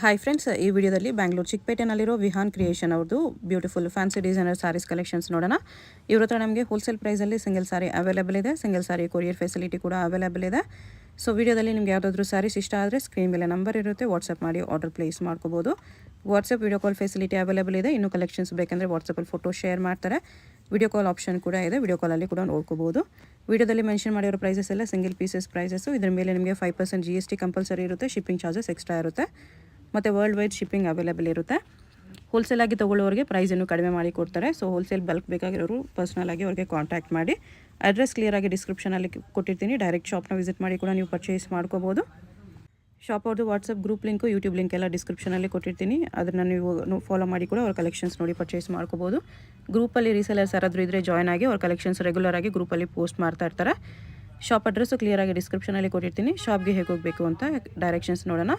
Hi friends, ಈ ವಿಡಿಯೋದಲ್ಲಿ ಬ್ಯಾಂಗ್ಳೂರು ಚಿಕ್ಕಪೇಟೆನಲ್ಲಿರೋ ವಿಹಾನ್ ಕ್ರಿಯೇಷನ್ ಅವ್ರದ್ದು beautiful fancy designer sarees collections ನೋಡೋಣ. ಇವ್ರ ಹತ್ರ ನಮಗೆ ಹೋಲ್ಸೇಲ್ ಪ್ರೈಸಲ್ಲಿ ಸಿಂಗಲ್ ಸಾರಿ ಅವೈಲೇಬಲ್ ಇದೆ. ಸಿಂಗಲ್ ಸಾರಿ ಕೊರಿಯರ್ ಫೆಸಿಲಿಟಿ ಕೂಡ ಅವೈಲೇಬಲ್ ಇದೆ. ಸೊ ವಿಡಿಯೋದಲ್ಲಿ ನಿಮ್ಗೆ ಯಾವುದಾದ್ರೂ ಸ್ಯಾರೀಸ್ ಇಷ್ಟ ಆದರೆ ಸ್ಕ್ರೀನ್ ಮೇಲೆ ನಂಬರ್ ಇರುತ್ತೆ, ವಾಟ್ಸಪ್ ಮಾಡಿ ಆರ್ಡರ್ ಪ್ಲೇಸ್ ಮಾಡ್ಕೋಬೋದು. WhatsApp video call facility available ಇದೆ. ಇನ್ನೂ ಕಲೆಕ್ಷನ್ಸ್ ಬೇಕಂದರೆ ವಾಟ್ಸಪ್ಪಲ್ಲಿ ಫೋಟೋ ಶೇರ್ ಮಾಡ್ತಾರೆ. ವಿಡಿಯೋ ಕಾಲ್ ಆಪ್ಷನ್ ಕೂಡ ಇದೆ, ವಿಡಿಯೋ ಕಾಲಲ್ಲಿ ಕೂಡ ನೋಡ್ಕೋಬೋದು. ವಿಡಿಯೋದಲ್ಲಿ ಮೆನ್ಷನ್ ಮಾಡಿರೋ ಪ್ರೈಸಸ್ ಎಲ್ಲ ಸಿಂಗಲ್ ಪೀಸಸ್ ಪ್ರೈಸಸ್ಸು. ಇದರ ಮೇಲೆ ನಿಮಗೆ 5% GST ಕಂಪಲ್ಸರಿ ಇರುತ್ತೆ. ಶಿಪ್ಪಿಂಗ್ ಚಾರ್ಜಸ್ ಎಕ್ಸ್ಟ್ರಾ ಇರುತ್ತೆ ಮತ್ತು ವರ್ಲ್ಡ್ ವೈಡ್ ಶಿಪ್ಪಿಂಗ್ ಅವೈಲೇಬಲ್ ಇರುತ್ತೆ. ಹೋಲ್ಸೇಲಾಗಿ ತೊಗೊಳ್ಳೋರಿಗೆ ಪ್ರೈಸ್ ಇನ್ನೂ ಕಡಿಮೆ ಮಾಡಿ ಕೊಡ್ತಾರೆ. ಸೊ ಹೋಲ್ಸೇಲ್ ಬಲ್ಕ್ ಬೇಕಾಗಿರೋರು ಪರ್ಸ್ನಲಾಗಿ ಅವ್ರಿಗೆ ಕಾಂಟ್ಯಾಕ್ಟ್ ಮಾಡಿ. ಅಡ್ರೆಸ್ ಕ್ಲಿಯರಾಗಿ ಡಿಸ್ಕ್ರಿಪ್ಷನಲ್ಲಿ ಕೊಟ್ಟಿರ್ತೀನಿ. ಡೈರೆಕ್ಟ್ ಶಾಪ್ನ ವಿಸಿಟ್ ಮಾಡಿ ಕೂಡ ನೀವು ಪರ್ಚೇಸ್ ಮಾಡ್ಕೋಬೋದು. ಶಾಪ್ ಅವ್ರದ್ದು WhatsApp group link, YouTube link ಎಲ್ಲ ಡಿಸ್ಕ್ರಿಪ್ಷನಲ್ಲಿ ಕೊಟ್ಟಿರ್ತೀನಿ. ಅದನ್ನು ನೀವು ಫಾಲೋ ಮಾಡಿ ಕೂಡ ಅವ್ರ ಕಲೆಕ್ಷನ್ಸ್ ನೋಡಿ ಪರ್ಚೇಸ್ ಮಾಡ್ಕೋಬೋದು. ಗ್ರೂಪಲ್ಲಿ ರೀಸೆಲರ್ಸ್ ಯಾರಾದರೂ ಇದ್ದರೆ ಜಾಯ್ನ್ ಆಗಿ ಅವ್ರ ಕಲೆಕ್ಷನ್ಸ್ ರೆಗ್ಯುಲರ್ ಆಗಿ ಗ್ರೂಪಲ್ಲಿ ಪೋಸ್ಟ್ ಮಾಡ್ತಾ ಇರ್ತಾರೆ. ಶಾಪ್ ಅಡ್ರೆಸ್ಸು ಕ್ಲಿಯರಾಗಿ ಡಿಸ್ಕ್ರಿಪ್ಷನಲ್ಲಿ ಕೊಟ್ಟಿರ್ತೀನಿ. ಶಾಪ್ಗೆ ಹೇಗೆ ಹೋಗಬೇಕು ಅಂತ ಡೈರೆಕ್ಷನ್ಸ್ ನೋಡೋಣ.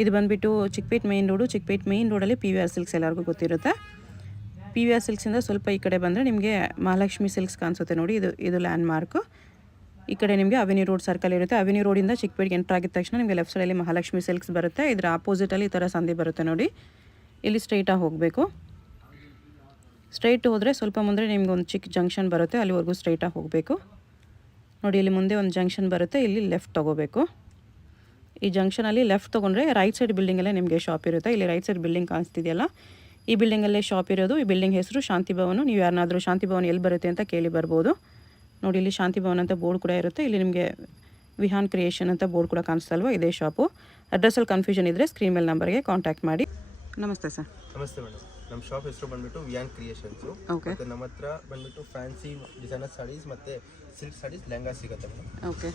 ಇದು ಬಂದುಬಿಟ್ಟು Chickpete main road. Chickpete main ರೋಡಲ್ಲಿ PVR ಸಿಲ್ಕ್ಸ್ ಎಲ್ಲರಿಗೂ ಗೊತ್ತಿರುತ್ತೆ. PVR ಸಿಲ್ಕ್ಸಿಂದ ಸ್ವಲ್ಪ ಈ ಕಡೆ ಬಂದರೆ ನಿಮಗೆ ಮಹಾಲಕ್ಷ್ಮಿ ಸಿಲ್ಕ್ಸ್ ಕಾಣಿಸುತ್ತೆ ನೋಡಿ. ಇದು ಲ್ಯಾಂಡ್ ಮಾರ್ಕು. ಈ ಕಡೆ ನಿಮಗೆ ಅವೆನ್ಯೂ ರೋಡ್ ಸರ್ಕಲ್ ಇರುತ್ತೆ. ಅವೆನ್ಯೂ ರೋಡಿಂದ ಚಿಕ್ಕಪೇಟೆಗೆ ಎಂಟರ್ ಆಗಿದ ತಕ್ಷಣ ನಿಮಗೆ ಲೆಫ್ಟ್ ಸೈಡಲ್ಲಿ ಮಹಾಲಕ್ಷ್ಮಿ ಸಿಲ್ಕ್ಸ್ ಬರುತ್ತೆ. ಇದರ ಆಪೋಸಿಟಲ್ಲಿ ಈ ಥರ ಸಂಧಿ ಬರುತ್ತೆ ನೋಡಿ. ಇಲ್ಲಿ ಸ್ಟ್ರೈಟಾಗಿ ಹೋಗಬೇಕು. ಸ್ಟ್ರೈಟ್ ಹೋದರೆ ಸ್ವಲ್ಪ ಮುಂದೆ ನಿಮ್ಗೆ ಒಂದು ಚಿಕ್ಕ ಜಂಕ್ಷನ್ ಬರುತ್ತೆ, ಅಲ್ಲಿವರೆಗೂ ಸ್ಟ್ರೈಟಾಗಿ ಹೋಗಬೇಕು ನೋಡಿ. ಇಲ್ಲಿ ಮುಂದೆ ಒಂದು ಜಂಕ್ಷನ್ ಬರುತ್ತೆ, ಇಲ್ಲಿ ಲೆಫ್ಟ್ ತೊಗೋಬೇಕು. ಈ ಜಂಕ್ಷನಲ್ಲಿ ಲೆಫ್ಟ್ ತೊಗೊಂಡ್ರೆ ರೈಟ್ ಸೈಡ್ ಬಿಲ್ಡಿಂಗಲ್ಲೇ ನಿಮಗೆ ಶಾಪ್ ಇರುತ್ತೆ. ಇಲ್ಲಿ ರೈಟ್ ಸೈಡ್ ಬಿಲ್ಡಿಂಗ್ ಕಾಣಿಸ್ತಿದೆಯಲ್ಲ, ಈ ಬಿಲ್ಡಿಂಗಲ್ಲೇ ಶಾಪ್ ಇರೋದು. ಈ ಬಿಲ್ಡಿಂಗ್ ಹೆಸರು ಶಾಂತಿ ಭವನ. ನೀವು ಯಾರನ್ನಾದರೂ ಶಾಂತಿ ಭವನ ಎಲ್ಲಿ ಬರುತ್ತೆ ಅಂತ ಕೇಳಿ ಬರ್ಬೋದು ನೋಡಿ. ಇಲ್ಲಿ ಶಾಂತಿ ಭವನ ಅಂತ ಬೋರ್ಡ್ ಕೂಡ ಇರುತ್ತೆ. ಇಲ್ಲಿ ನಿಮಗೆ ವಿಹಾನ್ ಕ್ರಿಯೇಷನ್ ಅಂತ ಬೋರ್ಡ್ ಕೂಡ ಕಾಣಿಸ್ತಲ್ವ, ಇದೇ ಶಾಪು. ಅಡ್ರೆಸ್ಸಲ್ಲಿ ಕನ್ಫ್ಯೂಷನ್ ಇದ್ದರೆ ಸ್ಕ್ರೀನ್ ಮೇಲೆ ನಂಬರ್ಗೆ ಕಾಂಟ್ಯಾಕ್ಟ್ ಮಾಡಿ. ನಮಸ್ತೆ ಸರ್. ನಮಸ್ತೆ ಮೇಡಮ್. ನಮ್ಮ ಶಾಪ್ ಹೆಸರು ಬಂದ್ಬಿಟ್ಟು ವಿಹಾನ್ ಕ್ರಿಯೇಷನ್ಸು. ಓಕೆ. ಮತ್ತು ನಮ್ಮ ಹತ್ರ ಬಂದ್ಬಿಟ್ಟು ಫ್ಯಾನ್ಸಿ ಡಿಸೈನರ್ ಸಾರೀಸ್ ಮತ್ತು ಸಿಲ್ಕ್ ಸಾರೀಸ್ ಲೆಹಂಗಾ ಸಿಗುತ್ತೆ ಮೇಡಮ್. ಓಕೆ.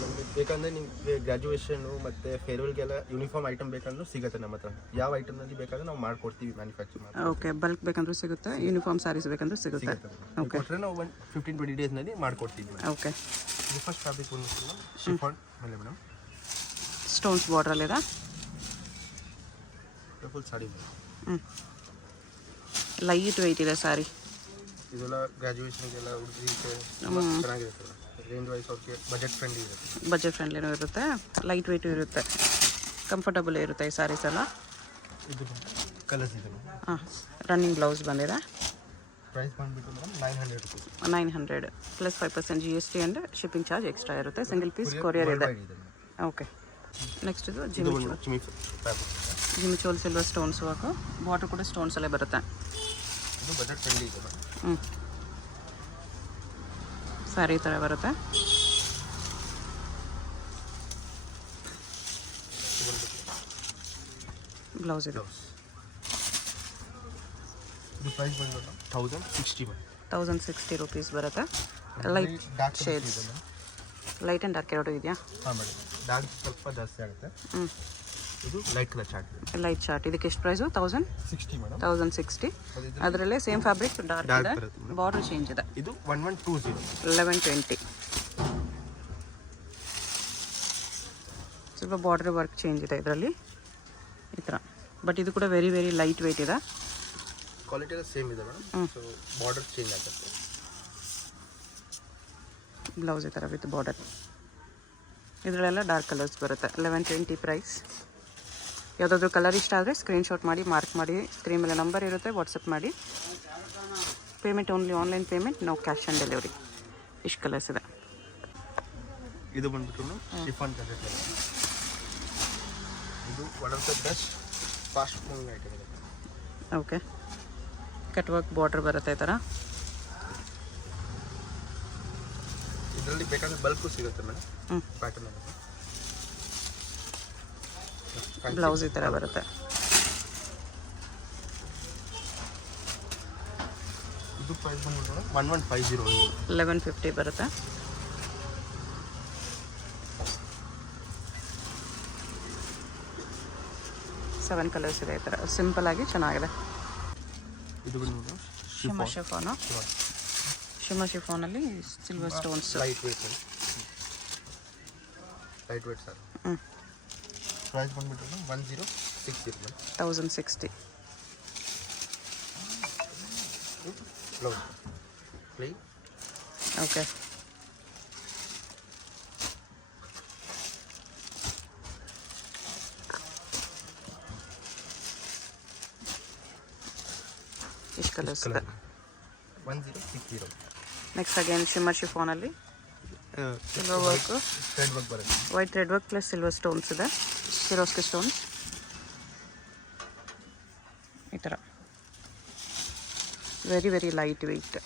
ನಮಗೆ ಬೇಕಂದರೆ ನಿಮಗೆ ಗ್ರ್ಯಾಜುಯೇಷನು ಮತ್ತು ಫೇರ್ವೆಲ್ಗೆಲ್ಲ ಯೂನಿಫಾರ್ಮ್ ಐಟಮ್ ಬೇಕಂದ್ರೂ ಸಿಗುತ್ತೆ ನಮ್ಮ ಹತ್ರ. ಯಾವ ಐಟಮ್ನಲ್ಲಿ ಬೇಕಾದ್ರೆ ನಾವು ಮಾಡ್ಕೊಡ್ತೀವಿ, ಮ್ಯಾನುಫ್ಯಾಕ್ಚರ್ ಮಾಡಿ. ಓಕೆ. ಬಲ್ಕ್ ಬೇಕಂದ್ರೂ ಸಿಗುತ್ತೆ, ಯೂನಿಫಾರ್ಮ್ ಸಾರೀಸ್ ಬೇಕಂದ್ರೂ ಸಿಗುತ್ತೆ. ಓಕೆ. ಕೊಟ್ಟರೆ ನಾವು ಒಂದು 15-20 ಡೇಸ್ನಲ್ಲಿ ಮಾಡ್ಕೊಡ್ತೀವಿ ಮೇಡಮ್. ಓಕೆ. ಇದು ಫಸ್ಟ್ ಫ್ಯಾಬ್ರಿಕ್ ಬಂದ್ಬಿಟ್ಟು ಶಿಫಾನ್ ಮೇಲೆ ಮೇಡಮ್ ಸ್ಟೋನ್ಸ್ ಬಾರ್ಡ್ರಲ್ಲಿದೆ. ಫುಲ್ ಸಾರಿ ಲೈಟ್ ವೆಯ್ಟ್ ಇದೆ ಸಾರಿ. ಇದೆಲ್ಲ ಗ್ರ್ಯಾಜುಯೇಷನ್ಗೆಲ್ಲ ಹುಡುಗರಿಗೆ ಚೆನ್ನಾಗಿರುತ್ತೆ. ರೇಂಜ್ ವೈಸ್ ಅವ್ರಿಗೆ ಬಜೆಟ್ ಫ್ರೆಂಡ್ಲಿ ಇರುತ್ತೆ. ಬಜೆಟ್ ಫ್ರೆಂಡ್ಲಿನೂ ಇರುತ್ತೆ, ಲೈಟ್ ವೆಯ್ಟು ಇರುತ್ತೆ, ಕಂಫರ್ಟಬಲ್ ಇರುತ್ತೆ ಈ ಸಾರೀಸ್ ಎಲ್ಲ. ಇದು ಕಲರ್ಸ್ ಇದೆ. ಹಾಂ. ರನ್ನಿಂಗ್ ಬ್ಲೌಸ್ ಬಂದಿದೆ. ಪ್ರೈಸ್ ಬಂದ್ಬಿಟ್ಟು madam 900 rupees. 900 plus 5% GST and shipping charge extra ಇರುತ್ತೆ. ಸಿಂಗಲ್ ಪೀಸ್ ಕೊರಿಯರ್ ಇದೆ. ಓಕೆ. ನೆಕ್ಸ್ಟ್ ಇದು ಜಿಮಿಚೋಲ್ ಸಿಲ್ವರ್ ಸ್ಟೋನ್ಸ್ ವರ್ಕು. ಬಾರ್ಡರ್ ಕೂಡ ಸ್ಟೋನ್ಸಲ್ಲೇ ಬರುತ್ತೆ. ಇದು ಬಜೆಟ್ ಫ್ರೆಂಡ್ಲಿ ಇದೆ ಮೇಡಮ್. ಸಾರಿ ಈ ಥರ ಬರುತ್ತೆ. ಬ್ಲೌಸ್ ಇದು. ಇದು ಪ್ರೈಸ್ ಬಂದ್ಬಿಟ್ಟು 1060 1060 ರುಪೀಸ್ ಬರುತ್ತೆ. Light shades, light and dark ಎರಡು ಇದೆಯಾ? ಹಾಂ ಮೇಡಮ್. ಡಾರ್ಕ್ ಸ್ವಲ್ಪ ಜಾಸ್ತಿ ಆಗುತ್ತೆ. ಇದು ಲೈಟ್ ಕಲರ್ ಚಾರ್ಟ್ ಇದೆ. Light chart. ಇದಕ್ಕೆ ಎಷ್ಟು ಪ್ರೈಸು? 1060 ಮೇಡಮ್. 1060. ಅದರಲ್ಲೇ ಸೇಮ್ ಫ್ಯಾಬ್ರಿಕ್, ಡಾರ್ಕ್ ಇದೆ, ಬಾರ್ಡರ್ ಚೇಂಜ್ ಇದೆ. ಇದು 1120 1120. ಸ್ವಲ್ಪ ಬಾರ್ಡರ್ ವರ್ಕ್ ಚೇಂಜ್ ಇದೆ ಇದರಲ್ಲಿ ಈ ಥರ. ಬಟ್ ಇದು ಕೂಡ ವೆರಿ ವೆರಿ ಲೈಟ್ ವೆಯ್ಟ್ ಇದೆ. ಕ್ವಾಲಿಟಿ ಎಲ್ಲ ಸೇಮ್ ಇದೆ ಮೇಡಮ್. ಸೊ ಬಾರ್ಡರ್ ಚೇಂಜ್ ಆಗುತ್ತೆ. ಬ್ಲೌಸ್ ಈ ಥರ ವಿತ್ ಬಾರ್ಡರ್. ಇದರಲ್ಲೆಲ್ಲ ಡಾರ್ಕ್ ಕಲರ್ಸ್ ಬರುತ್ತೆ. 1120 ಪ್ರೈಸ್. ಯಾವುದಾದ್ರೂ ಕಲರ್ ಇಷ್ಟ ಆದರೆ ಸ್ಕ್ರೀನ್ಶಾಟ್ ಮಾಡಿ ಮಾರ್ಕ್ ಮಾಡಿ. ಸ್ಕ್ರೀನ್ ಮೇಲೆ ನಂಬರ್ ಇರುತ್ತೆ, ವಾಟ್ಸಪ್ ಮಾಡಿ. Payment only online payment, no cash on delivery. ಇಷ್ಟು ಕಲರ್ಸ್ ಇದೆ. ಇದು ಬಂದ್ಬಿಟ್ಟು ಶಿಫಾನ್ ಕಲರ್. ಇದು one of the best fast moving item ಇದೆ. ಓಕೆ. ಕಟ್ ವರ್ಕ್ ಬಾರ್ಡರ್ ಬರುತ್ತೆ ಈ ಥರ. ಇದರಲ್ಲಿ ಬೇಕಾದ್ರೆ ಬಲ್ಕು ಸಿಗುತ್ತೆ ಮೇಡಮ್. ಪ್ಯಾಟರ್ನ್ ಆಗುತ್ತೆ. ಬ್ಲೌಸ್ ಈ ಥರ ಬರುತ್ತೆ. ಇದು ಪ್ರೈಸ್ ಬಂದ್ಬಿಟ್ಟು 1150. 1150 ಬರುತ್ತೆ. ಸೆವೆನ್ ಕಲರ್ಸ್ ಇದೆ ಈ ಥರ. ಸಿಂಪಲ್ ಆಗಿ ಚೆನ್ನಾಗಿದೆ. ಇದು ಬಂದ್ಬಿಟ್ಟು ಶಿಮ್ಮ ಶಿಫಾನು. ಶಿಮ್ಮ ಶಿಫಾನಲ್ಲಿ silver stones. Light weight sir. Price ಬಂದ್ಬಿಟ್ಟು 1060 ಮೇಡಮ್. 1060. Blouse plain. ಓಕೆ. ಇಷ್ಟು ಕಲರ್ಸ್ ಇದೆ. 1060. ನೆಕ್ಸ್ಟ್ ಅಗೇನ್ ಶಿಮ್ಮರ್ ಶಿಫಾನಲ್ಲಿ ಸಿಲ್ವರ್ ವರ್ಕ್, ಥ್ರೆಡ್ ವರ್ಕ್ ಬರುತ್ತೆ. White thread work plus silver stones ಇದೆ, ಸಿರೋಸ್ಕಿ ಸ್ಟೋನ್ಸ್ ಈ ಥರ ವೆರಿ ವೆರಿ ಲೈಟ್ ವೆಯ್ಟ್.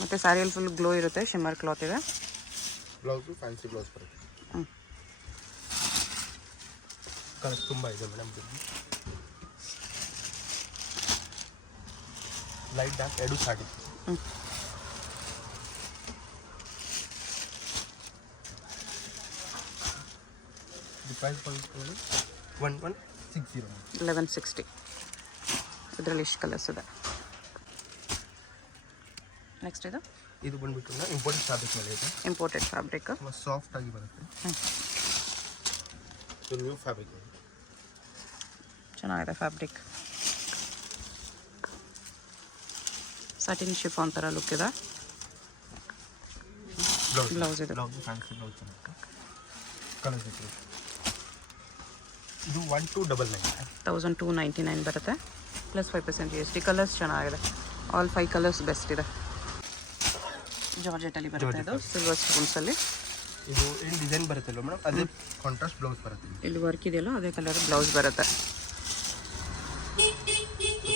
ಮತ್ತು ಸ್ಯಾರಿಯಲ್ಲಿ ಫುಲ್ ಗ್ಲೋ ಇರುತ್ತೆ, ಶಿಮ್ಮರ್ ಕ್ಲಾತ್ ಇದೆ. ಬ್ಲೌಸು ಫ್ಯಾನ್ಸಿ ಬ್ಲೌಸ್ ಬರುತ್ತೆ. ಕಲರ್ಸ್ ತುಂಬ ಇದೆ ಮೇಡಮ್. ಲೈಟ್ ಡಾರ್ಕ್ ಎರಡು ಸಾಡಿ. ಪ್ರೈಸ್ ಬಂದು 1160. 1160. ಇದರಲ್ಲಿ ಇಷ್ಟು ಕಲರ್ಸ್ ಇದೆ. ನೆಕ್ಸ್ಟ್ ಇದು ಬಂದ್ಬಿಟ್ಟು ಇಂಪೋರ್ಟೆಡ್ ಫ್ಯಾಬ್ರಿಕ್ ಮೇಲೆ ಇದೆ. ಇಂಪೋರ್ಟೆಡ್ ಫ್ಯಾಬ್ರಿಕ್ ತುಂಬ ಸಾಫ್ಟ್ ಆಗಿ ಬರುತ್ತೆ. ಇದು ನ್ಯೂ ಫ್ಯಾಬ್ರಿಕ್ ಚೆನ್ನಾಗಿದೆ ಫ್ಯಾಬ್ರಿಕ್. ಸಾಟಿನ್ ಶಿಫಾನ್ ಥರ ಲುಕ್ ಇದೆ. ಬ್ಲೌಸ್ ಇದೆ. ಬ್ಲೌಸ್ ಫ್ಯಾನ್ಸಿ ಬ್ಲೌಸ್ ಬರುತ್ತೆ. ಕಲರ್ಸ್ ಇದೆ. ಇದು 1299. 1299 ಬರುತ್ತೆ ಪ್ಲಸ್ 5% GST. ಕಲರ್ಸ್ ಚೆನ್ನಾಗಿದೆ, ಆಲ್ 5 ಕಲರ್ಸ್ ಬೆಸ್ಟ್ ಇದೆ. ಜಾರ್ಜೆಟಲ್ಲಿ ಬರುತ್ತೆ ಇದು ಸಿಲ್ವರ್ ಸ್ಟೋನ್ಸಲ್ಲಿ. ಇದು ಏನು ಡಿಸೈನ್ ಬರುತ್ತಲ್ಲ ಮೇಡಮ್, ಅದೇ ಕಾಂಟ್ರಾಸ್ಟ್ ಬ್ಲೌಸ್ ಬರುತ್ತೆ. ಇಲ್ಲಿ ವರ್ಕ್ ಇದೆಯಲ್ಲ ಅದೇ ಕಲರ್ ಬ್ಲೌಸ್ ಬರುತ್ತೆ.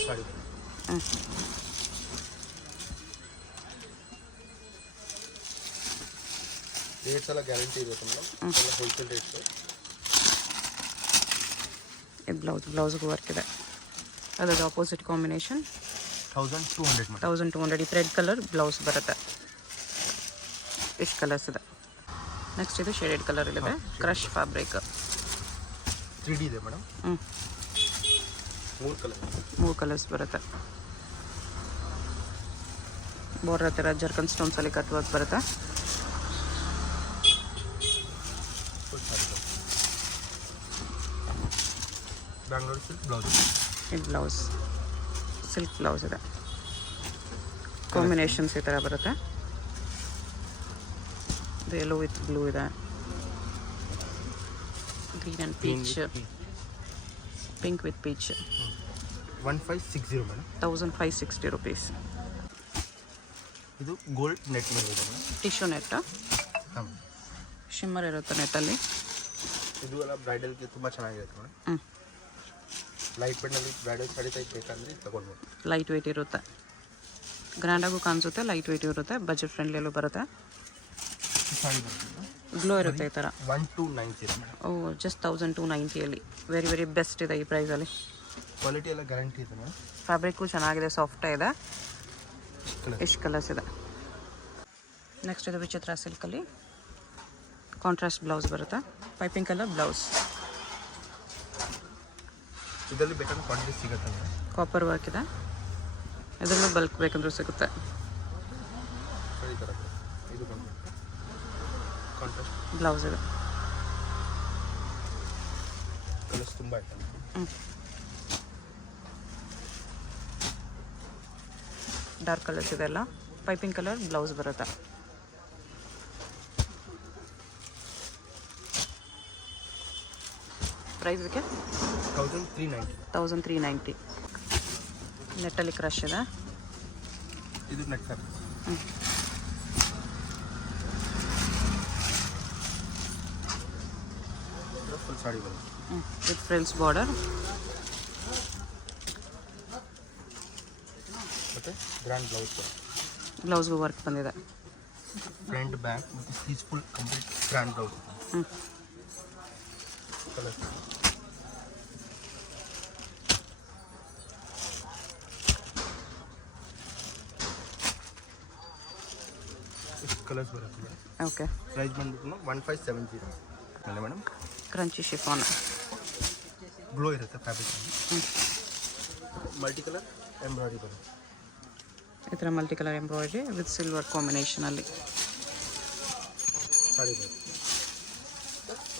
ಸಾಡಿ ರೇಟ್ಸ್ ಎಲ್ಲ ಗ್ಯಾರಂಟಿ ಇರುತ್ತೆ ಮೇಡಮ್, ಎಲ್ಲ ಹೋಲ್ಸೇಲ್ ರೇಟ್ಸ್. ಈ ಬ್ಲೌಸ್ಗೂ ವರ್ಕ್ ಇದೆ. ಅದ್ರದ್ದು ಆಪೋಸಿಟ್ ಕಾಂಬಿನೇಷನ್ 1200 ಮೇಡಮ್. 1200. ಈ ಥ್ರೆಡ್ ಕಲರ್ ಬ್ಲೌಸ್ ಬರುತ್ತೆ. ಇಷ್ಟು ಕಲರ್ಸ್ ಇದೆ. ನೆಕ್ಸ್ಟ್ ಇದು ಶೇಡೆಡ್ ಕಲರ್ ಇದೆ, ಕ್ರಶ್ ಫ್ಯಾಬ್ರಿಕ್. 3D ಇದೆ ಮೇಡಮ್. 3 ಕಲರ್ಸ್ ಬರುತ್ತೆ. ಬಾರ್ಡರ್ ಹತ್ತಿರ ಜರ್ಕನ್ ಸ್ಟೋನ್ಸಲ್ಲಿ ಕಟ್ ವರ್ಕ್ ಬರುತ್ತೆ. Bangalore silk blouse. ಇದು ಬ್ಲೌಸ್ ಸಿಲ್ಕ್ ಬ್ಲೌಸ್ ಇದೆ. ಕಾಂಬಿನೇಷನ್ಸ್ ಈ ಥರ ಬರುತ್ತೆ. ಇದು ಯೆಲ್ಲೋ ವಿತ್ ಬ್ಲೂ ಇದೆ, green and peach, pink with peach. 1560 madam. 1560 rupees. ಇದು ಗೋಲ್ಡ್ ನೆಟ್ ಮೇಲೆ ಇದೆ ಮೇಡಮ್. ಟಿಶ್ಯೂ ನೆಟ್, ಶಿಮ್ಮರ್ ಇರುತ್ತೆ ನೆಟ್ಟಲ್ಲಿ. ಇದು ಎಲ್ಲ ಬ್ರೈಡಲ್ಗೆ ತುಂಬ ಚೆನ್ನಾಗಿರುತ್ತೆ ಮೇಡಮ್. ಲೈಟ್ ವೇಟ್ನಲ್ಲಿ ಬ್ರೈಡಲ್ ಸಾಡಿ ಟೈಪ್ ಬೇಕಂದ್ರೆ ತಗೊಳ್ಬೋದು. ಲೈಟ್ ವೆಯ್ಟ್ ಇರುತ್ತೆ, ಗ್ರ್ಯಾಂಡಾಗೂ ಕಾಣಿಸುತ್ತೆ, ಲೈಟ್ ವೆಯ್ಟ್ ಇರುತ್ತೆ, ಬಜೆಟ್ ಫ್ರೆಂಡ್ಲಿಯಲ್ಲೂ ಬರುತ್ತೆ. ಸಾಡಿ ಬರುತ್ತೆ ಗ್ಲೋ ಇರುತ್ತೆ ಈ ಥರ. 1290 ಮೇಡಮ್. ಓ ಜಸ್ಟ್ 1290ಅಲ್ಲಿ ವೆರಿ ವೆರಿ ಬೆಸ್ಟ್ ಇದೆ ಈ ಪ್ರೈಸಲ್ಲಿ. ಕ್ವಾಲಿಟಿ ಎಲ್ಲ ಗ್ಯಾರಂಟಿ ಇದೆ ಮೇಡಮ್. ಫ್ಯಾಬ್ರಿಕ್ಕು ಚೆನ್ನಾಗಿದೆ, ಸಾಫ್ಟ್ ಇದೆ. ಎಷ್ಟು ಕಲರ್ಸ್ ಇದೆ. ನೆಕ್ಸ್ಟ್ ಇದು ವಿಚಿತ್ರ ಸಿಲ್ಕಲ್ಲಿ ಕಾಂಟ್ರಾಸ್ಟ್ ಬ್ಲೌಸ್ ಬರುತ್ತೆ, ಪೈಪಿಂಗ್ ಕಲರ್ ಬ್ಲೌಸ್. ಇದರಲ್ಲಿ ಬೇಕಾದ್ರೆ ಕ್ವಾಂಟಿಟಿ ಸಿಗುತ್ತೆ ಮೇಡಮ್. ಕಾಪರ್ ವರ್ಕ್ ಇದೆ, ಇದರಲ್ಲೂ ಬಲ್ಕ್ ಬೇಕಂದ್ರೂ ಸಿಗುತ್ತೆ. ಈ ಥರ ಇದು ಬಂದ್ಬಿಟ್ಟು ಕಾಂಟ್ರಾಸ್ಟ್ ಬ್ಲೌಸ್ ಇದೆ. ಕಲರ್ಸ್ ತುಂಬ ಇದೆ. ಡಾರ್ಕ್ ಕಲರ್ಸ್ ಇದೆ ಎಲ್ಲ. ಪೈಪಿಂಗ್ ಕಲರ್ ಬ್ಲೌಸ್ ಬರುತ್ತೆ. ಪ್ರೈಸ್ ಇದಕ್ಕೆ 1390. ನೆಟ್ಟಲ್ಲಿ ಕ್ರಶ್ ಇದೆ. ಇದು ನೆಟ್ ಫ್ಯಾಬ್ರಿಕ್. ಫುಲ್ ಸಾಡಿ ಬರುತ್ತೆ ವಿತ್ ಫ್ರಿಲ್ಸ್ ಬಾರ್ಡರ್. ಮತ್ತು ಗ್ರ್ಯಾಂಡ್ ಬ್ಲೌಸ್ ಬರುತ್ತೆ. ಬ್ಲೌಸ್ಗೂ ವರ್ಕ್ ಬಂದಿದೆ. ಫ್ರಂಟ್ ಬ್ಯಾಕ್ ಮತ್ತು sleeves full complete grand blouse. Colour colours ಬರುತ್ತೆ ಮೇಡಮ್. ಓಕೆ. ಪ್ರೈಸ್ ಬಂದ್ಬಿಟ್ಟು 1570 ಅಲ್ಲ ಮೇಡಮ್. ಕ್ರಂಚಿ ಶಿಫಾನ್ ಗ್ಲೋ ಇರುತ್ತೆ ಫ್ಯಾಬ್ರಿಕ್. ಮಲ್ಟಿ ಕಲರ್ ಎಂಬ್ರಾಯ್ಡ್ರಿ ಬರುತ್ತೆ. ಈ ಥರ multi colour embroidery with silver ಕಾಂಬಿನೇಷನಲ್ಲಿ ಸಾಡಿ ಬರುತ್ತೆ.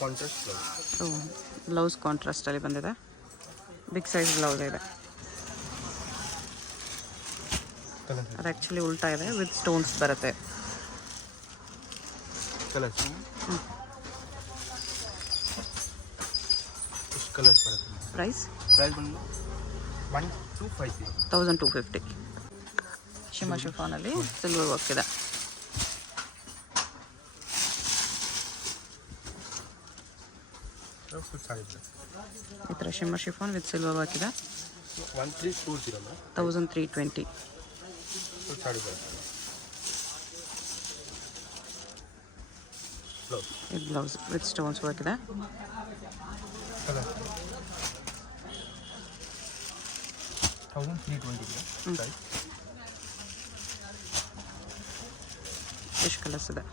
Contrast blouse. ಸೊ ಬ್ಲೌಸ್ ಕಾಂಟ್ರಾಸ್ಟಲ್ಲಿ ಬಂದಿದೆ. ಬಿಗ್ ಸೈಜ್ ಬ್ಲೌಸ್ ಇದೆ. ಕಲರ್ ಅದು ಆ್ಯಕ್ಚುಲಿ ಉಲ್ಟಾ ಇದೆ, ವಿತ್ ಸ್ಟೋನ್ಸ್ ಬರುತ್ತೆ. ಕಲರ್ಸ್ ಎಷ್ಟು ಕಲರ್ಸ್ ಬರುತ್ತೆ. ಪ್ರೈಸ್ ಪ್ರೈಸ್ ಬಂದು 1250. 1250. ಶಿಮ್ಮ ಶಿಫಾನಲ್ಲಿ ಸಿಲ್ವರ್ ವರ್ಕ್ ಇದೆ. ಫುಲ್ ಸಾರಿ ಬರುತ್ತೆ. ಈ ಥರ shimmer chiffon with silver work ಇದೆ. 1320 ಮ್ಯಾಮ್. 1320. ಫುಲ್ ಸಾರಿ ಬರುತ್ತೆ. ಇದು ಬ್ಲೌಸ್ ವಿತ್ ಸ್ಟೋನ್ಸ್ ವರ್ಕ್ ಇದೆ. ಕಲರ್ 1320 ಇದೆ. ಸರಿ. ಎಷ್ಟು ಕಲರ್ಸ್ ಇದೆ?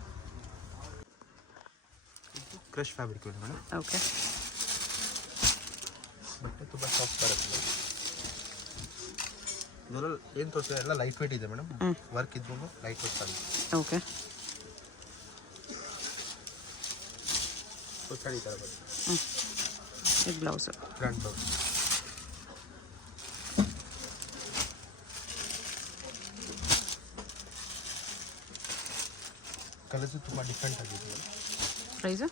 ಕ್ರಶ್ ಫ್ಯಾಬ್ರಿಕ್ ಇದೆ ಮೇಡಮ್. ಓಕೆ. ಬಟ್ಟೆ ತುಂಬ ಸಾಫ್ಟ್ ಬರುತ್ತೆ. ಇದರಲ್ಲಿ ಏನು ತೋರಿಸಿದೆ ಎಲ್ಲ ಲೈಟ್ ವೇಟ್ ಇದೆ ಮೇಡಮ್. ವರ್ಕ್ ಇದ್ರೂ ಲೈಟ್ ವೇಟ್ ಆಗುತ್ತೆ. ಓಕೆ. ಸಾರಿ ಈ ಥರ ಬರುತ್ತೆ. ಇದು ಬ್ಲೌಸು. Grand blouse. ಕಲರ್ಸು ತುಂಬ ಡಿಫ್ರೆಂಟ್ ಆಗಿದೆ. ಪ್ರೈಸು?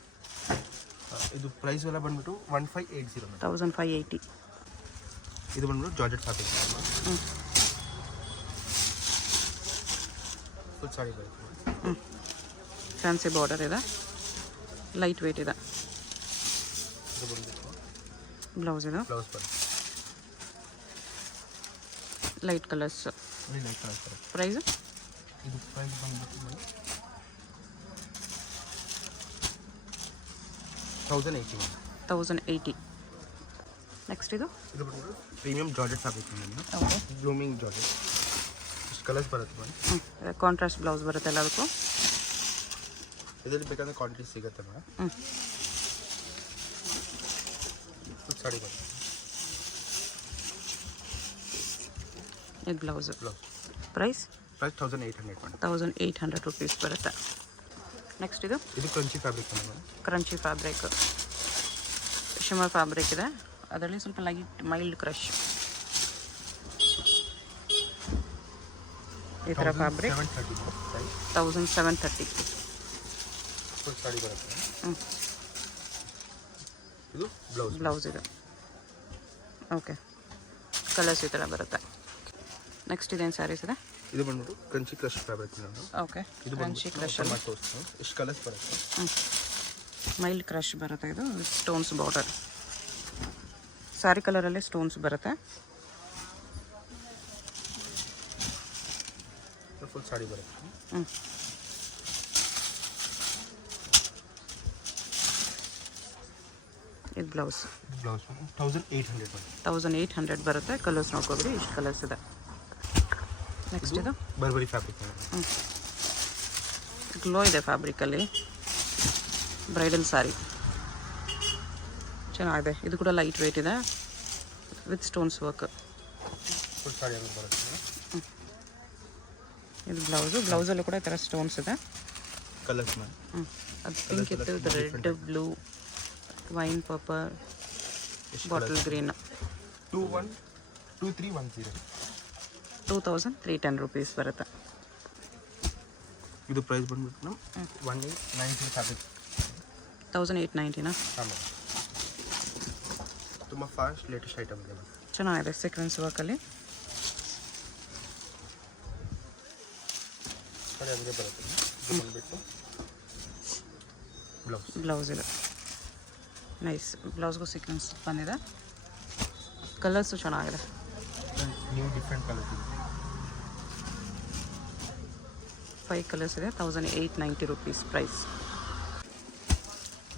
ಇದು ಪ್ರೈಸ್ ಎಲ್ಲ ಬಂದ್ಬಿಟ್ಟು 1580 ಮೇಡಮ್. 1580. ಇದು ಬಂದ್ಬಿಟ್ಟು ಜಾರ್ಜೆಟ್ ಫ್ಯಾಬ್ರಿಕ್. ಫುಲ್ ಸಾರಿ ಬರುತ್ತೆ. ಫ್ಯಾನ್ಸಿ ಬಾರ್ಡರ್ ಇದೆ, ಲೈಟ್ ವೇಟ್ ಇದೆ. ಇದು ಬಂದ್ಬಿಟ್ಟು ಬ್ಲೌಸ್ ಇದೆ, ಬ್ಲೌಸ್ ಬರುತ್ತೆ. Light colours. ಲೈಟ್ ಕಲರ್ಸ್ ಬರುತ್ತೆ. ಪ್ರೈಸು? ಇದು ಪ್ರೈಸ್ ಬಂದ್ಬಿಟ್ಟು 1080 ಮೇಡಮ್. 1080. ನೆಕ್ಸ್ಟ್ ಇದು ಬಂದ್ಬಿಟ್ಟು premium georgette fabric madam. Okay. Blooming georgette. ಇಷ್ಟು ಕಲರ್ಸ್ ಬರುತ್ತೆ ಮೇಡಮ್. ಕಾಂಟ್ರಾಸ್ಟ್ ಬ್ಲೌಸ್ ಬರುತ್ತೆ ಎಲ್ಲದಕ್ಕೂ. ಇದರಲ್ಲಿ ಬೇಕಾದ್ರೆ ಕ್ವಾಂಟಿಟಿ ಸಿಗುತ್ತೆ ಮೇಡಮ್. ಫುಲ್ ಸಾರಿ ಬರುತ್ತೆ. ಇದು blouse. Blouse price? Price 1800 madam. 1800 rupees ಬರುತ್ತೆ. ನೆಕ್ಸ್ಟ್ ಇದು crunchy fabric madam. Crunchy fabric, shimmer fabric ಇದೆ. ಅದರಲ್ಲಿ ಸ್ವಲ್ಪ ಲೈಟ್ ಮೈಲ್ಡ್ ಕ್ರಶ್. ಈ ಥರ ಫ್ಯಾಬ್ರಿಕ್ 1730. ಫುಲ್ ಸಾರಿ ಬರುತ್ತೆ. ಇದು ಬ್ಲೌಸ್. ಬ್ಲೌಸ್ ಇದೆ. ಓಕೆ. ಕಲರ್ಸ್ ಈ ಥರ ಬರುತ್ತೆ. ನೆಕ್ಸ್ಟ್ ಇದೇನು ಸ್ಯಾರೀಸ್ ಇದೆ? ಇದು ಬಂದ್ಬಿಟ್ಟು crunchy crush fabric madam. Okay. ಇದು ಕ್ರಂಚಿ ಕ್ರಶ್ ಅಲ್ಲಿ ತೋರಿಸ್ತೀನಿ. ಎಷ್ಟು ಕಲರ್ಸ್ ಬರುತ್ತೆ? ಮೈಲ್ಡ್ ಕ್ರಶ್ ಬರುತ್ತೆ. ಇದು ಸ್ಟೋನ್ಸ್ ಬಾರ್ಡರ್. ಸ್ಯಾರಿ ಕಲರಲ್ಲಿ ಸ್ಟೋನ್ಸ್ ಬರುತ್ತೆ. ಫುಲ್ ಸಾರಿ ಬರುತ್ತೆ. ಇದು ಬ್ಲೌಸ್. Blouse 1800 madam. 1800 ಬರುತ್ತೆ. ಕಲರ್ಸ್ ನೋಡ್ಕೊಬಿಡಿ, ಇಷ್ಟು ಕಲರ್ಸ್ ಇದೆ. ನೆಕ್ಸ್ಟ್ ಇದು ಬರ್ಬರಿ ಫ್ಯಾಬ್ರಿಕ್ ಮೇಡಮ್. ಗ್ಲೋ ಇದೆ ಫ್ಯಾಬ್ರಿಕಲ್ಲಿ. ಬ್ರೈಡಲ್ ಸ್ಯಾರಿ ಚೆನ್ನಾಗಿದೆ. ಇದು ಕೂಡ ಲೈಟ್ ವೇಟ್ ಇದೆ ವಿತ್ ಸ್ಟೋನ್ಸ್ ವರ್ಕ್. ಫುಲ್ ಸಾರಿ ಆಗಿ ಬರುತ್ತೆ. ಇದು ಬ್ಲೌಸು. ಬ್ಲೌಸಲ್ಲೂ ಕೂಡ ಈ ಥರ ಸ್ಟೋನ್ಸ್ ಇದೆ. Colours ma'am. ಅದು ಪಿಂಕ್ ಇತ್ತು, ಇದು red, blue, wine purple, bottle green. 2310. 2310 rupees ಬರುತ್ತೆ. ಇದು ಪ್ರೈಸ್ ಬಂದ್ಬಿಟ್ಟು ನಾವು 1890 ಫ್ಯಾಬ್ರಿಕ್. 1890ನಾ? ಹಾಂ ಮೇಡಮ್. ತುಂಬ ಫಾಸ್ಟ್ ಲೇಟೆಸ್ಟ್ ಐಟಮ್ ಇದೆ ಮ್ಯಾಮ್. ಚೆನ್ನಾಗಿದೆ ಸೀಕ್ವೆನ್ಸ್ ವರ್ಕಲ್ಲಿ. ಸರಿ ಹಂಗೆ ಬರುತ್ತೆ. ಇದು ಬಂದ್ಬಿಟ್ಟು ಬ್ಲೌಸ್. ಬ್ಲೌಸ್ ಇದೆ. ನೈಸ್. ಬ್ಲೌಸ್ಗೂ ಸೀಕ್ವೆನ್ಸ್ ಬಂದಿದೆ. ಕಲರ್ಸು ಚೆನ್ನಾಗಿದೆ. ನ್ಯೂ ಡಿಫ್ರೆಂಟ್ ಕಲರ್ಸ್ ಇದೆ. 5 ಕಲರ್ಸ್ ಇದೆ. 1890 ರುಪೀಸ್ ಪ್ರೈಸ್.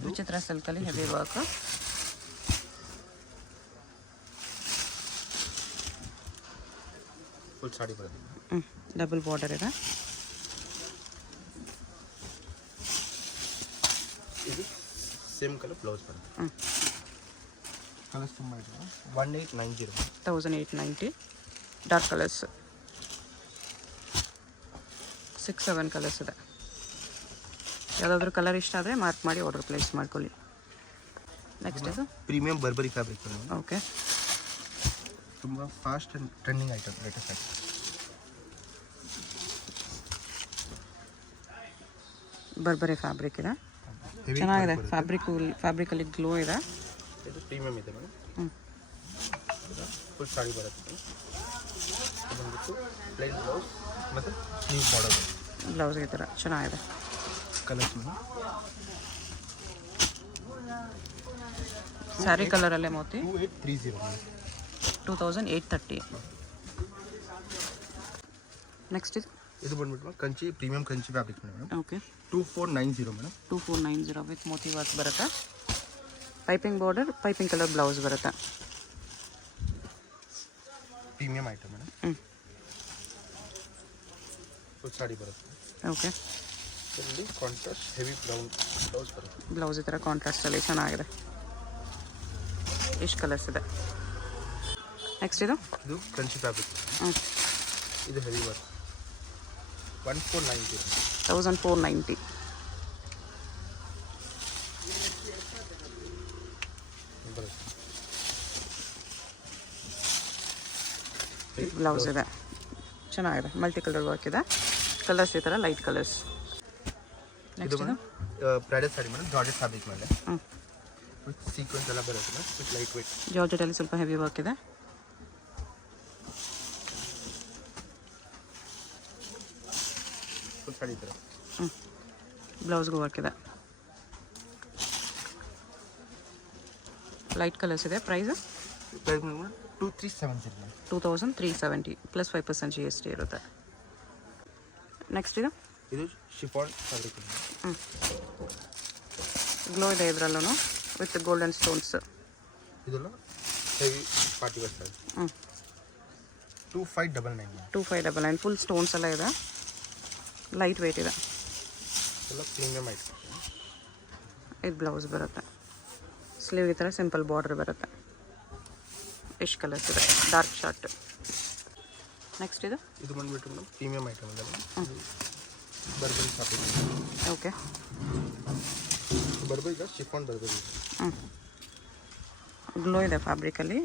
ವಿಚಿತ್ರ ಸಿಲ್ಕಲ್ಲಿ ಹೆವಿ ವರ್ಕ್. ಫುಲ್ ಸಾಡಿ ಬರುತ್ತೆ. ಡಬಲ್ ಬಾರ್ಡರ್ ಇದೆ. ಇದು ಸೇಮ್ ಕಲರ್ ಬ್ಲೌಸ್ ಬರುತ್ತೆ. ಕಲರ್ಸ್ ತುಂಬ ಇದೆ. 1890. 1890. ಡಾರ್ಕ್ ಕಲರ್ಸ್ 6-7 ಕಲರ್ಸ್ ಇದೆ. ಯಾವುದಾದ್ರೂ ಕಲರ್ ಇಷ್ಟ ಆದರೆ ಮಾರ್ಕ್ ಮಾಡಿ ಆರ್ಡರ್ ಪ್ಲೇಸ್ ಮಾಡ್ಕೊಳ್ಳಿ. ನೆಕ್ಸ್ಟ್ ಇದು ಪ್ರೀಮಿಯಂ ಬರ್ಬರಿ ಫ್ಯಾಬ್ರಿಕ್. ಓಕೆ. ತುಂಬ fast and trending item, latest item. Burberry fabric ಇದೆ. ಚೆನ್ನಾಗಿದೆ. ಫ್ಯಾಬ್ರಿಕಲ್ಲಿ ಗ್ಲೋ ಇದೆ. ಇದು ಪ್ರೀಮಿಯಂ ಇದೆ ಮೇಡಮ್. ಫುಲ್ ಸಾಡಿ ಬರುತ್ತೆ ಬಂದ್ಬಿಟ್ಟು ಪ್ಲೈನ್ ಬ್ಲೌಸ್ ಮತ್ತು ಸ್ಲೀವ್ ಬಾರ್ಡರ್ ಬ್ಲೌಸ್ ಈ ಥರ ಚೆನ್ನಾಗಿದೆ. ಕಲರ್ಸ್ ಸ್ಯಾರಿ ಕಲರಲ್ಲೇ ಮೋತಿ 2830 2830. ನೆಕ್ಸ್ಟ್ ಇದು ಬಂದ್ಬಿಟ್ಟು Kanchi premium Kanchi fabric madam. Okay 2490 madam. 2490 with ಮೋತಿ ವರ್ಕ್ ಬರುತ್ತೆ. Piping border, piping colour blouse ಬರುತ್ತೆ. Premium item madam. Full sari ಬರುತ್ತೆ. ಓಕೆ ಇದರಲ್ಲಿ ಕಾಂಟ್ರಾಸ್ಟ್ ಹೆವಿ ಬ್ರೌನ್ ಬ್ಲೌಸ್ ಬರುತ್ತೆ. ಬ್ಲೌಸ್ ಈ ಥರ ಕಾಂಟ್ರಾಸ್ಟಲ್ಲಿ ಚೆನ್ನಾಗಿದೆ. ಎಷ್ಟು ಕಲರ್ಸ್ ಇದೆ. ನೆಕ್ಸ್ಟ್ ಇದು ಕಂಚಿ ಫ್ಯಾಬ್ರಿಕ್. ಇದು ಹೆವಿ ವರ್ಕ್ 1490 1490. ಬ್ಲೌಸ್ ಇದೆ ಚೆನ್ನಾಗಿದೆ. ಮಲ್ಟಿ ಕಲರ್ ವರ್ಕ್ ಇದೆ. ಕಲರ್ಸ್ ಈ ಥರ ಲೈಟ್ ಕಲರ್ಸ್. ಇದು bridal sari madam. Georgette fabric ಮೇಲೆ ವಿತ್ ಸೀಕ್ವೆನ್ಸ್ ಎಲ್ಲ ಬರುತ್ತೆ ಮೇಡಮ್. With light weight. ಜಾರ್ಜೆಟಲ್ಲಿ ಸ್ವಲ್ಪ ಹೆವಿ ವರ್ಕ್ ಇದೆ. ಫುಲ್ ಸಾಡಿ ಇದೆ. ಬ್ಲೌಸ್ಗೂ ವರ್ಕ್ ಇದೆ. ಲೈಟ್ ಕಲರ್ಸ್ ಇದೆ. Price 2370 madam. 2370 ಪ್ಲಸ್ 5% GST ಇರುತ್ತೆ. ನೆಕ್ಸ್ಟ್ ಇದು ಶಿಫಾನ್ ಫ್ಯಾಬ್ರಿಕ್. ಗ್ಲೋ ಇದೆ ಇದರಲ್ಲೂ ವಿತ್ ಗೋಲ್ಡನ್ ಸ್ಟೋನ್ಸ್. ಇದೆಲ್ಲ heavy party wear size. 2599 2599 full stones ಎಲ್ಲ ಇದೆ. ಲೈಟ್ ವೇಟ್ ಇದೆ. ಎಲ್ಲ ಪ್ರೀಮಿಯಂ ಐಟಮ್. ಇದು ಬ್ಲೌಸ್ ಬರುತ್ತೆ. ಸ್ಲೀವ್ ಈ ಥರ ಸಿಂಪಲ್ ಬಾರ್ಡರ್ ಬರುತ್ತೆ. ಎಷ್ಟು ಕಲರ್ಸ್ ಇದೆ. Dark short. ನೆಕ್ಸ್ಟ್ ಇದು ಬಂದ್ಬಿಟ್ಟು ಮೇಡಮ್ ಪ್ರೀಮಿಯಂ ಐಟಮ್ ಇದೆ. ಬರ್ಬರಿ ಫ್ಯಾಬ್ರಿಕ್. ಓಕೆ ಬರ್ಬರಿ ಈಗ ಶಿಫಾನ್ ಬರ್ಬರಿ. ಗ್ಲೋ ಇದೆ ಫ್ಯಾಬ್ರಿಕಲ್ಲಿ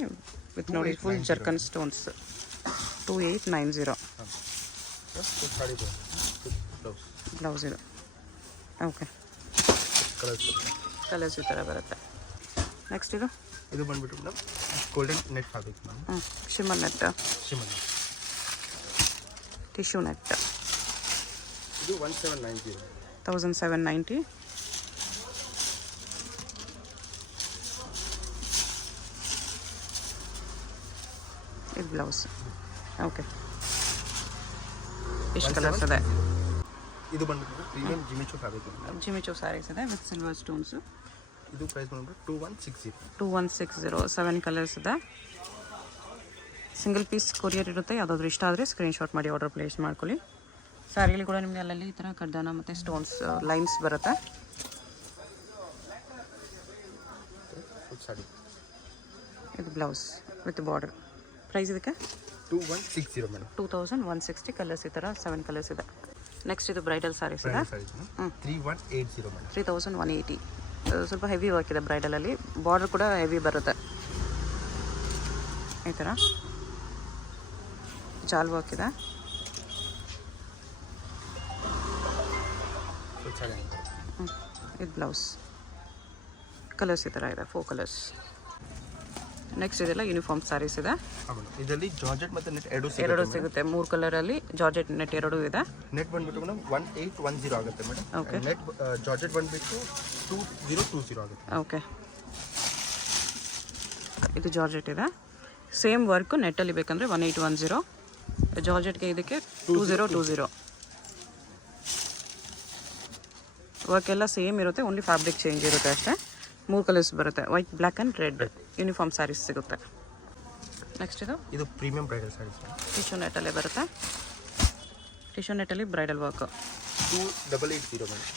ವಿತ್ ನೋಡಿ ಫುಲ್ ಜರ್ಕನ್ ಸ್ಟೋನ್ಸ್. 2890 ಸಾಡಿ ಬ್ಲೌಸ್ ಇದು. ಓಕೆ ಕಲರ್ಸ್ ಈ ಥರ ಬರುತ್ತೆ. ನೆಕ್ಸ್ಟ್ ಇದು ಬಂದ್ಬಿಟ್ಟು madam golden net fabric madam. Shimmer net. Tissue net. ಇದು 1790 1790. ಇದು ಬ್ಲೌಸ್. ಓಕೆ ಎಷ್ಟು ಕಲರ್ಸ್ ಇದೆ. ಇದು ಬಂದ್ಬಿಟ್ಟು ಪ್ರೀಮಿಯಂ ಜಿಮಿಚೋ ಫ್ಯಾಬ್ರಿಕ್. ಜಿಮಿಚೋ ಸ್ಯಾರೀಸ್ ಇದೆ ವಿತ್ ಸಿಲ್ವರ್ ಸ್ಟೋನ್ಸ್. ಇದು ಪ್ರೈಸ್ ಬಂದ್ಬಿಟ್ಟು 2160. 2160 7 ಕಲರ್ಸ್ ಇದೆ. ಸಿಂಗಲ್ ಪೀಸ್ ಕೊರಿಯರ್ ಇರುತ್ತೆ. ಯಾವುದಾದ್ರೂ ಇಷ್ಟ ಆದರೆ ಸ್ಕ್ರೀನ್ಶಾಟ್ ಮಾಡಿ ಆರ್ಡರ್ ಪ್ಲೇಸ್ ಮಾಡ್ಕೊಳ್ಳಿ. ಸ್ಯಾರಿಲಿ ಕೂಡ ನಿಮಗೆ ಅಲ್ಲಲ್ಲಿ ಈ ಥರ ಕಡ್ದಾನ ಮತ್ತು ಸ್ಟೋನ್ಸ್ ಲೈನ್ಸ್ ಬರುತ್ತೆ. ಇದು ಬ್ಲೌಸ್ ವಿತ್ ಬಾರ್ಡರ್. ಪ್ರೈಸ್ ಇದಕ್ಕೆ 2160 ಮೇಡಮ್. 2160. ಕಲರ್ಸ್ ಈ ಥರ 7 ಕಲರ್ಸ್ ಇದೆ. ನೆಕ್ಸ್ಟ್ ಇದು ಬ್ರೈಡಲ್ ಸ್ಯಾರೀಸ್ ಇದೆ. 3180 ಮೇಡಮ್. 3180. ಸ್ವಲ್ಪ ಹೆವಿ ವರ್ಕ್ ಇದೆ ಬ್ರೈಡಲಲ್ಲಿ. ಬಾರ್ಡರ್ ಕೂಡ ಹೆವಿ ಬರುತ್ತೆ. ಈ ಥರ ಜಾಲ್ ವರ್ಕ್ ಇದೆ. ಇದು ಬ್ಲೌಸ್. ಕಲರ್ಸ್ ಈ ಥರ ಇದೆ. 4 ಕಲರ್ಸ್. ನೆಕ್ಸ್ಟ್ ಇದೆಲ್ಲ ಯೂನಿಫಾರ್ಮ್ ಸ್ಯಾರೀಸ್ ಇದೆ. ಇದರಲ್ಲಿ ಜಾರ್ಜೆಟ್ ಮತ್ತು ನೆಟ್ ಎರಡು ಸಿಗುತ್ತೆ. 3 ಕಲರಲ್ಲಿ ಜಾರ್ಜೆಟ್ ನೆಟ್ ಎರಡೂ ಇದೆ. ನೆಟ್ ಬಂದ್ಬಿಟ್ಟು ಮೇಡಮ್ 1810 ಆಗುತ್ತೆ ಮೇಡಮ್. ಓಕೆ. ನೆಟ್ ಜಾರ್ಜೆಟ್ ಬಂದ್ಬಿಟ್ಟು 2020 ಆಗುತ್ತೆ. ಓಕೆ ಇದು ಜಾರ್ಜೆಟ್ ಇದೆ. ಸೇಮ್ ವರ್ಕು ನೆಟ್ಟಲ್ಲಿ ಬೇಕಂದರೆ 1810. ಜಾರ್ಜೆಟ್ಗೆ ಇದಕ್ಕೆ 2020. ವರ್ಕ್ ಎಲ್ಲ ಸೇಮ್ ಇರುತ್ತೆ. ಓನ್ಲಿ ಫ್ಯಾಬ್ರಿಕ್ ಚೇಂಜ್ ಇರುತ್ತೆ ಅಷ್ಟೇ. 3 ಕಲರ್ಸ್ ಬರುತ್ತೆ. White, black and red uniform saris ಸಿಗುತ್ತೆ. ನೆಕ್ಸ್ಟ್ ಇದು ಪ್ರೀಮಿಯಂ ಬ್ರೈಡಲ್ ಸ್ಯಾರೀಸ್. ಟಿಶ್ಯೂ ನೆಟ್ಟಲ್ಲೇ ಬರುತ್ತೆ. ಟಿಶ್ಯೂ ನೆಟ್ಟಲ್ಲಿ ಬ್ರೈಡಲ್ ವರ್ಕ್. 2880 ಮೇಡಮ್.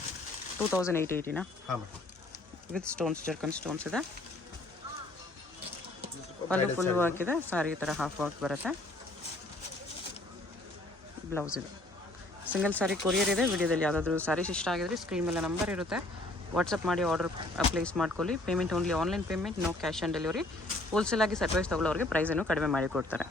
2880ನಾ? ಹಾಂ madam. With stones, zircon stones ಇದೆ. ಪಲ್ಲು ಫುಲ್ ವರ್ಕ್ ಇದೆ. ಸಾರಿ ಈ ಥರ ಹಾಫ್ ವರ್ಕ್ ಬರುತ್ತೆ. ಬ್ಲೌಸ್ ಇದೆ. ಸಿಂಗಲ್ ಸಾರಿ ಕೊರಿಯರ್ ಇದೆ. ವಿಡಿಯೋದಲ್ಲಿ ಯಾವುದಾದ್ರೂ ಸಾರೀಸ್ ಇಷ್ಟ ಆಗಿದ್ರೆ ಸ್ಕ್ರೀನ್ ಮೇಲೆ ನಂಬರ್ ಇರುತ್ತೆ. ವಾಟ್ಸಪ್ ಮಾಡಿ ಆರ್ಡರ್ ಪ್ಲೇಸ್ ಮಾಡ್ಕೊಳ್ಳಿ. Payment only online payment, no cash on delivery. ಹೋಲ್ಸೇಲಾಗಿ ಸರ್ವೈಸ್ ತೊಗೊಳ್ಳೋರಿಗೆ ಪ್ರೈಸನ್ನು ಕಡಿಮೆ ಮಾಡಿ ಕೊಡ್ತಾರೆ.